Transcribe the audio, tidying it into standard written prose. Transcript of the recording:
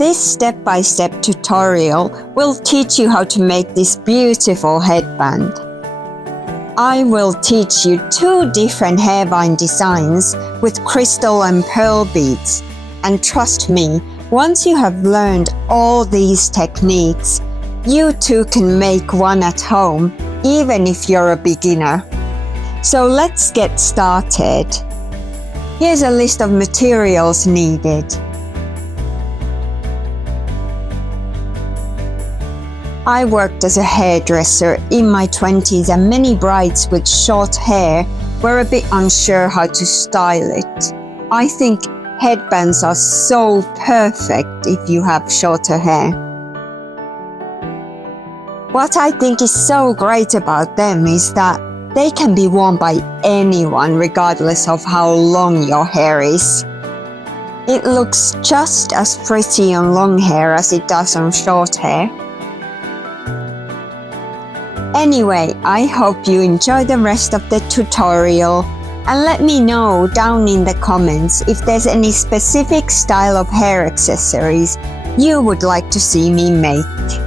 This step-by-step tutorial will teach you how to make this beautiful headband. I will teach you 2 different hairbind designs with crystal and pearl beads. And trust me, once you have learned all these techniques, you too can make one at home, even if you're a beginner. So let's get started. Here's a list of materials needed. I worked as a hairdresser in my 20s, and many brides with short hair were a bit unsure how to style it. I think headbands are so perfect if you have shorter hair. What I think is so great about them is that they can be worn by anyone regardless of how long your hair is. It looks just as pretty on long hair as it does on short hair. Anyway, I hope you enjoy the rest of the tutorial, and let me know down in the comments if there's any specific style of hair accessories you would like to see me make.